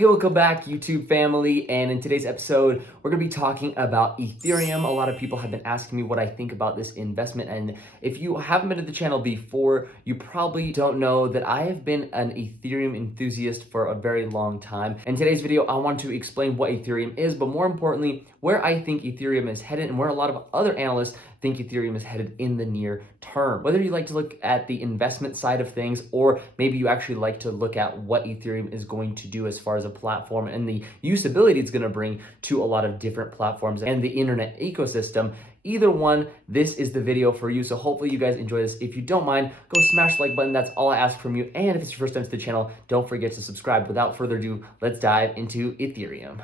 Hey, welcome back, YouTube family, and in today's episode, we're going to be talking about Ethereum. A lot of people have been asking me what I think about this investment, and if you haven't been to the channel before, you probably don't know that I have been an Ethereum enthusiast for a very long time. In today's video, I want to explain what Ethereum is, but more importantly, where I think Ethereum is headed and where a lot of other analysts think Ethereum is headed in the near term. Whether you like to look at the investment side of things, or maybe you actually like to look at what Ethereum is going to do as far as a platform and the usability it's going to bring to a lot of different platforms and the internet ecosystem, either one, this is the video for you. So hopefully you guys enjoy this. If you don't mind, go smash the like button. That's all I ask from you. And if it's your first time to the channel, don't forget to subscribe. Without further ado, let's dive into Ethereum.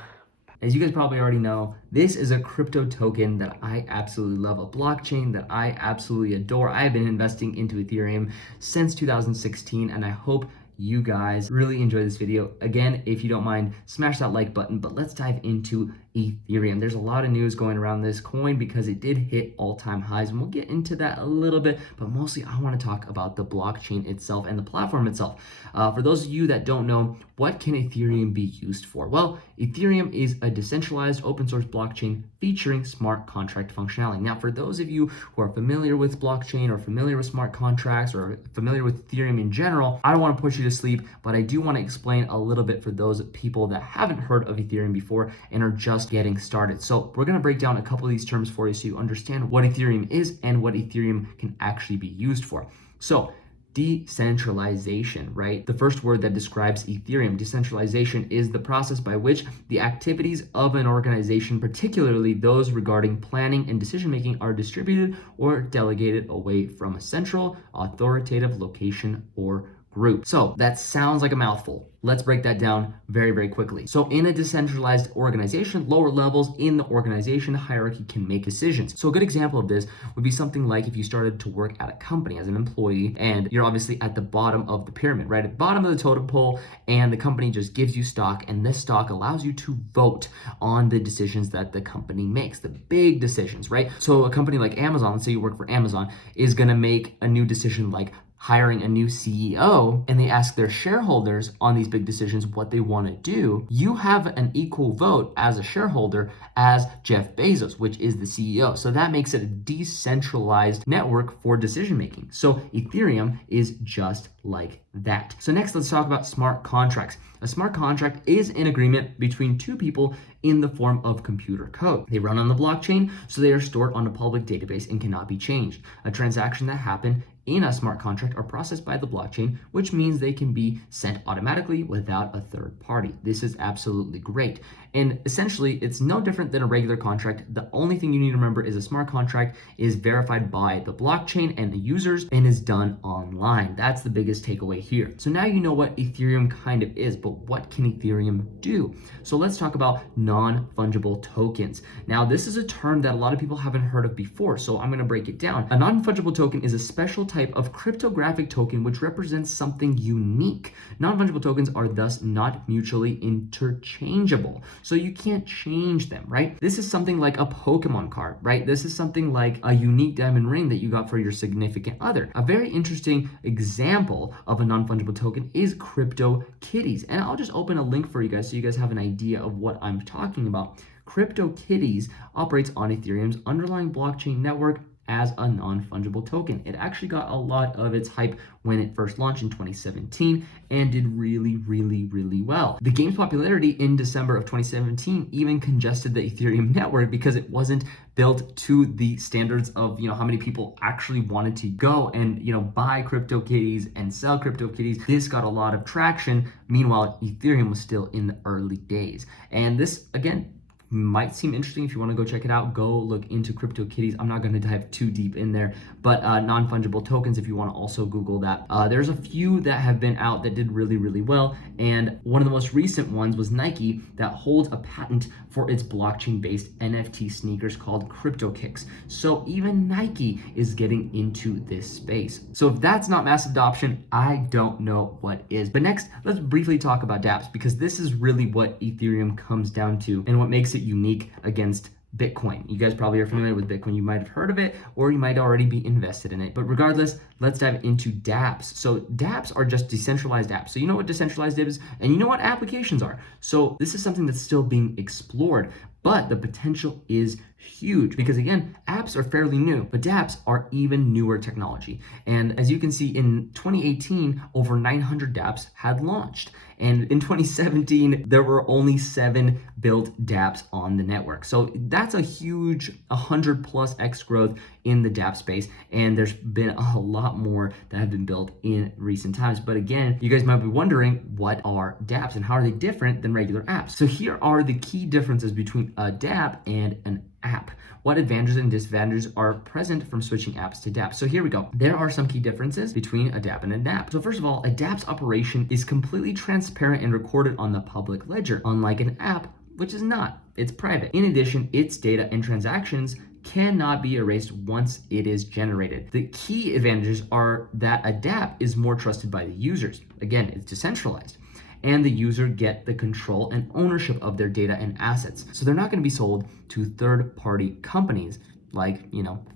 As you guys probably already know, this is a crypto token that I absolutely love, a blockchain that I absolutely adore. I have been investing into Ethereum since 2016, and I hope you guys really enjoy this video. Again, if you don't mind, smash that like button, but let's dive into Ethereum. There's a lot of news going around this coin because it did hit all-time highs, and we'll get into that a little bit, but mostly I want to talk about the blockchain itself and the platform itself. For those of you that don't know, what can Ethereum be used for? Well, Ethereum is a decentralized open source blockchain featuring smart contract functionality. Now, for those of you who are familiar with blockchain or familiar with smart contracts or familiar with Ethereum in general, I don't want to push you to sleep, but I do want to explain a little bit for those people that haven't heard of Ethereum before and are just getting started. So we're going to break down a couple of these terms for you so you understand what Ethereum is and what Ethereum can actually be used for. So decentralization, right? The first word that describes Ethereum. Decentralization is the process by which the activities of an organization, particularly those regarding planning and decision-making, are distributed or delegated away from a central, authoritative location or group. So that sounds like a mouthful. Let's break that down very, very quickly. So in a decentralized organization, lower levels in the organization hierarchy can make decisions. So a good example of this would be something like if you started to work at a company as an employee and you're obviously at the bottom of the pyramid, right? At the bottom of the totem pole, and the company just gives you stock, and this stock allows you to vote on the decisions that the company makes, the big decisions, right? So a company like Amazon, let's say you work for Amazon, is gonna make a new decision like hiring a new CEO, and they ask their shareholders on these big decisions what they want to do. You have an equal vote as a shareholder as Jeff Bezos, which is the CEO. So that makes it a decentralized network for decision making. So Ethereum is just like that. So next, let's talk about smart contracts. A smart contract is an agreement between two people in the form of computer code. They run on the blockchain, so they are stored on a public database and cannot be changed. A transaction that happened in a smart contract are processed by the blockchain, which means they can be sent automatically without a third party. This is absolutely great. And essentially, it's no different than a regular contract. The only thing you need to remember is a smart contract is verified by the blockchain and the users and is done online. That's the biggest takeaway here. So now you know what Ethereum kind of is, but what can Ethereum do? So let's talk about non-fungible tokens. Now, this is a term that a lot of people haven't heard of before, so I'm going to break it down. A non-fungible token is a special type of cryptographic token which represents something unique. Non-fungible tokens are thus not mutually interchangeable, so you can't change them, right? This is something like a Pokemon card, right? This is something like a unique diamond ring that you got for your significant other. A very interesting example of a non-fungible token is CryptoKitties, and I'll just open a link for you guys so you guys have an idea of what I'm talking about. CryptoKitties operates on Ethereum's underlying blockchain network as a non-fungible token. It actually got a lot of its hype when it first launched in 2017 and did really, really, really well. The game's popularity in December of 2017 even congested the Ethereum network because it wasn't built to the standards of, how many people actually wanted to go and, buy CryptoKitties and sell CryptoKitties. This got a lot of traction. Meanwhile, Ethereum was still in the early days. And this, again, might seem interesting. If you want to go check it out, go look into CryptoKitties. I'm not going to dive too deep in there, but non-fungible tokens, if you want to also Google that. There's a few that have been out that did really, really well, and one of the most recent ones was Nike that holds a patent for its blockchain-based NFT sneakers called CryptoKicks. So even Nike is getting into this space. So if that's not mass adoption, I don't know what is. But next, let's briefly talk about dApps, because this is really what Ethereum comes down to and what makes it unique against Bitcoin. You guys probably are familiar with Bitcoin. You might have heard of it, or you might already be invested in it. But regardless, let's dive into dApps. So dApps are just decentralized apps. So you know what decentralized is, and you know what applications are. So this is something that's still being explored, but the potential is huge because again, apps are fairly new, but dApps are even newer technology. And as you can see in 2018, over 900 dApps had launched. And in 2017, there were only 7 built dApps on the network. So that's a huge 100+x growth in the dApp space. And there's been a lot more that have been built in recent times. But again, you guys might be wondering, what are dApps and how are they different than regular apps? So here are the key differences between a dApp and an app. What advantages and disadvantages are present from switching apps to dApps? So here we go. There are some key differences between a dApp and a dApp. So first of all, a dApp's operation is completely transparent and recorded on the public ledger, unlike an app, which is not. It's private. In addition, its data and transactions cannot be erased once it is generated. The key advantages are that a dApp is more trusted by the users. Again, it's decentralized. And the user get the control and ownership of their data and assets. So they're not going to be sold to third-party companies like,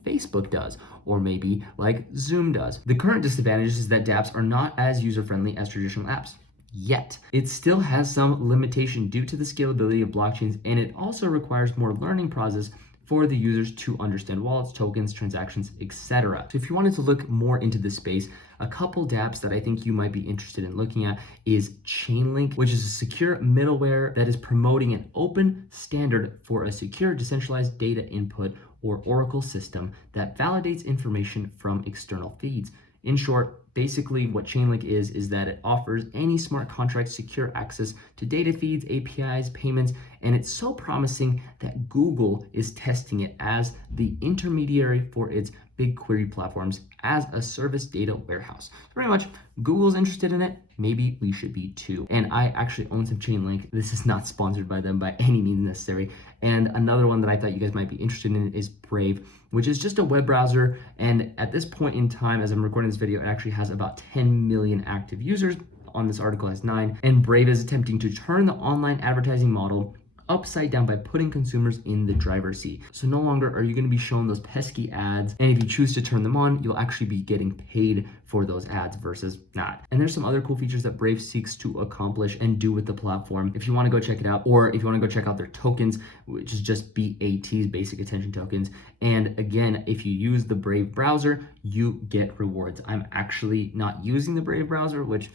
Facebook does, or maybe like Zoom does. The current disadvantage is that dApps are not as user-friendly as traditional apps. Yet. It still has some limitation due to the scalability of blockchains, and it also requires more learning process for the users to understand wallets, tokens, transactions, etc. So if you wanted to look more into this space, a couple dApps that I think you might be interested in looking at is Chainlink, which is a secure middleware that is promoting an open standard for a secure decentralized data input or Oracle system that validates information from external feeds. In short, basically what Chainlink is that it offers any smart contract secure access to data feeds, APIs, payments, and it's so promising that Google is testing it as the intermediary for its BigQuery platforms as a service data warehouse. Pretty much, Google's interested in it, maybe we should be too. And I actually own some Chainlink. This is not sponsored by them by any means necessary. And another one that I thought you guys might be interested in is Brave, which is just a web browser. And at this point in time, as I'm recording this video, it actually has about 10 million active users. On this article has 9. And Brave is attempting to turn the online advertising model upside down by putting consumers in the driver's seat. So no longer are you going to be shown those pesky ads, and if you choose to turn them on, you'll actually be getting paid for those ads versus not. And there's some other cool features that Brave seeks to accomplish and do with the platform. If you want to go check it out, or if you want to go check out their tokens, which is just BAT's, basic attention tokens. And again, if you use the Brave browser, you get rewards. I'm actually not using the Brave browser, which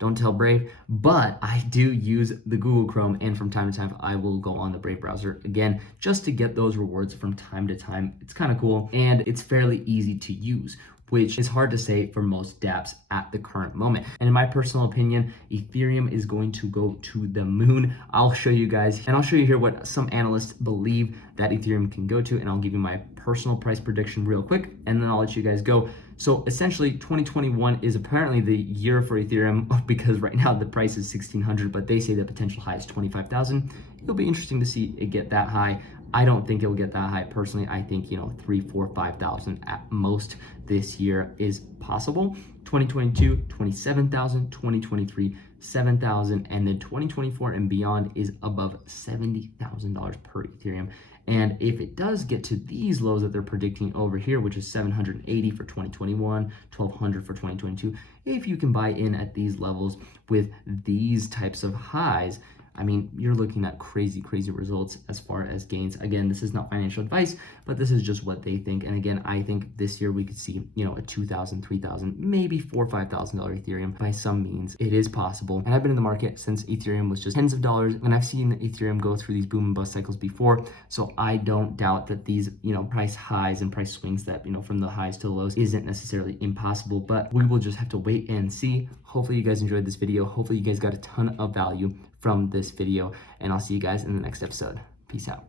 don't tell Brave, but I do use the Google Chrome, and from time to time I will go on the Brave browser again just to get those rewards from time to time. It's kind of cool, and it's fairly easy to use, which is hard to say for most dApps at the current moment. And in my personal opinion, Ethereum is going to go to the moon. I'll show you guys, and I'll show you here what some analysts believe that Ethereum can go to, and I'll give you my personal price prediction real quick, and then I'll let you guys go. So essentially 2021 is apparently the year for Ethereum because right now the price is 1,600, but they say the potential high is 25,000. It'll be interesting to see it get that high. I don't think it will get that high personally. I think 3, 4, 5,000 at most this year is possible. 2022, 27,000, 2023, 7,000, and then 2024 and beyond is above $70,000 per Ethereum. And if it does get to these lows that they're predicting over here, which is 780 for 2021, 1,200 for 2022, if you can buy in at these levels with these types of highs, I mean, you're looking at crazy results as far as gains. Again, this is not financial advice, but this is just what they think. And again, I think this year we could see, a $2,000, $3,000, maybe $4,000 or $5,000 Ethereum by some means. It is possible. And I've been in the market since Ethereum was just tens of dollars, and I've seen Ethereum go through these boom and bust cycles before. So I don't doubt that these, price highs and price swings that, from the highs to the lows isn't necessarily impossible, but we will just have to wait and see. Hopefully you guys enjoyed this video. Hopefully you guys got a ton of value from this video, and I'll see you guys in the next episode. Peace out.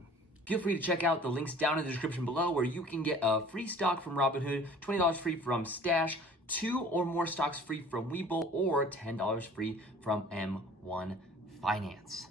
Feel free to check out the links down in the description below where you can get a free stock from Robinhood, $20 free from Stash, 2 or more stocks free from Webull, or $10 free from M1 Finance.